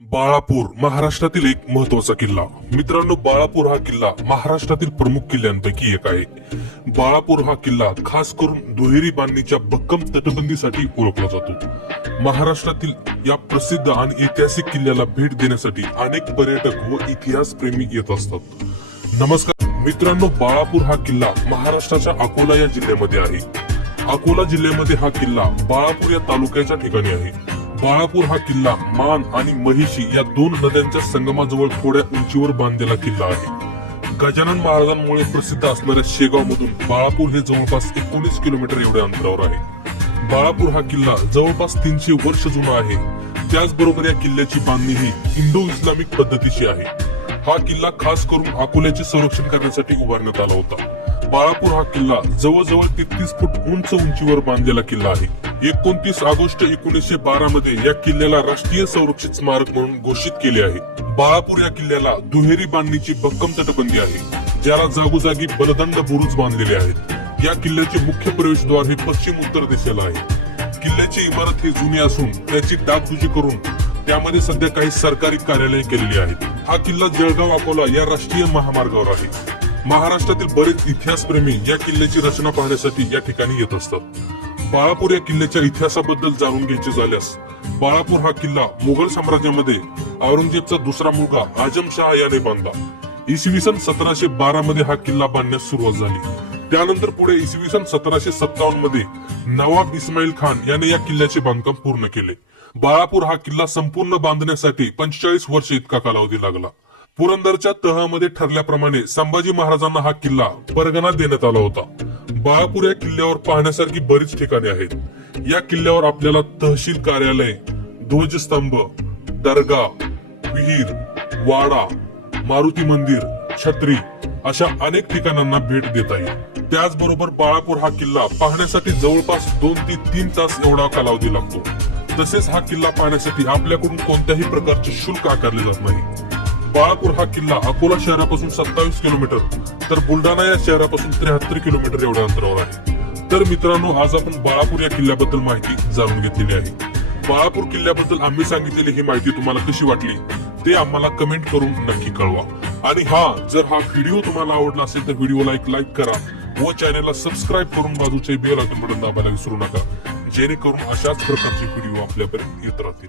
बाळापूर महाराष्ट्रातील एक महत्त्वाचा किल्ला. मित्रांनो बाळापूर हा किल्ला महाराष्ट्रातील प्रमुख किल्ल्यांपैकी एक आहे. बाळापूर हा किल्ला खास करून दुहेरी बांधणीच्या भक्कम तटबंदीसाठी ओळखला जातो. महाराष्ट्रातील या प्रसिद्ध आणि ऐतिहासिक किल्ल्याला भेट देण्यासाठी अनेक पर्यटक व इतिहास प्रेमी येत असतात. नमस्कार. मित्रांनो बाळापूर हा किल्ला महाराष्ट्राच्या अकोला या जिल्ह्यामध्ये आहे. अकोला जिल्ह्यामध्ये हा किल्ला बाळापूर या तालुक्याच्या ठिकाणी आहे. बाळापूर हा किल्ला मान आणि महिषी या दोन नद्यांच्या संगमाजवळ थोड्या उंचीवर बांधलेला किल्ला आहे. गजानन महाराजांमुळे प्रसिद्ध असणाऱ्या शेगाव मधून बाळापूर हे जवळपास एकोणीस किलोमीटर एवढ्या अंतरावर आहे. बाळापूर हा किल्ला जवळपास तीनशे वर्ष जुना आहे. त्याचबरोबर या किल्ल्याची बांधणी ही इंडो इस्लामिक पद्धतीची आहे. हा किल्ला खास करून अकोल्याचे संरक्षण करण्यासाठी उभारण्यात आला होता. बाळापूर हा किल्ला जवळजवळ तेहतीस फूट उंच उंचीवर बांधलेला किल्ला आहे. एकोणतीस ऑगस्ट एकोणीसशे बारा मध्ये या किल्ल्याला राष्ट्रीय संरक्षित स्मारक म्हणून घोषित केले आहे. बाळापूर या किल्ल्याला दुहेरी बांधणीची भक्कम तटबंदी आहे ज्याला जागोजागी बलदंड बुरुज बांधलेले आहेत. या किल्ल्याचे मुख्य प्रवेशद्वार हे पश्चिम उत्तर दिशेला आहे. किल्ल्याची इमारत ही जुनी असून त्याची डागडुजी करून त्यामध्ये सध्या काही सरकारी कार्यालये केलेली आहेत. हा किल्ला जळगाव अकोला या राष्ट्रीय महामार्गावर आहे. महाराष्ट्रातील बरेच इतिहासप्रेमी या किल्ल्याची रचना पाहण्यासाठी या ठिकाणी येत असतात. बाळापूर या किल्ल्याच्या इतिहासाबद्दल जाणून घ्यायचे झाल्यास बाळापूर हा किल्ला मुघल साम्राज्यामध्ये औरंगजेबचा दुसरा मुलगा आजमशहा याने बांधला. इसवी सन सतराशे बारा मध्ये हा किल्ला बांधण्यास सुरुवात झाली. त्यानंतर पुढे इसवी सन सतराशे सत्तावन्नमध्ये नवाब इस्माईल खान याने या किल्ल्याचे बांधकाम पूर्ण केले. बाळापूर हा किल्ला संपूर्ण बांधण्यासाठी पंचेचाळीस वर्ष इतका कालावधी लागला. पुरंदरच्या तहामध्ये ठरल्याप्रमाणे संभाजी महाराजांना हा किल्ला परगणा देण्यात आला होता. बाळापूर या किल्ल्यावर पाहण्यासारखी बरीच ठिकाणे आहेत. या किल्ल्यावर आपल्याला तहसील कार्यालय ध्वजस्तंभ दर्गा विहीर वाडा मारुती मंदिर छत्री अशा अनेक ठिकाणांना भेट देता येईल. त्याचबरोबर बाळापूर हा किल्ला पाहण्यासाठी जवळपास दोन ते तीन तास एवढा कालावधी लागतो. तसेच हा किल्ला पाहण्यासाठी आपल्याकडून कोणत्याही प्रकारचे शुल्क आकारले जात नाही. बाळापूर हा किल्ला अकोला शहरापासून सत्तावीस किलोमीटर तर बुलढाणा या शहरापासून त्र्याहत्तर किलोमीटर एवढ्या अंतरावर आहे. तर मित्रांनो आज आपण बाळापूर या किल्ल्याबद्दल माहिती जाणून घेतलेली आहे. बाळापूर किल्ल्याबद्दल आम्ही सांगितलेली ही माहिती तुम्हाला कशी वाटली ते आम्हाला कमेंट करून नक्की कळवा. आणि हा जर हा व्हिडिओ तुम्हाला आवडला असेल तर व्हिडिओला एक लाईक करा व चॅनलला सबस्क्राईब करून बाजूचे बेल आयकॉन बटन दाबायला विसरू नका. जेणेकरून अशाच प्रकारचे व्हिडिओ आपल्यापर्यंत येत राहतील.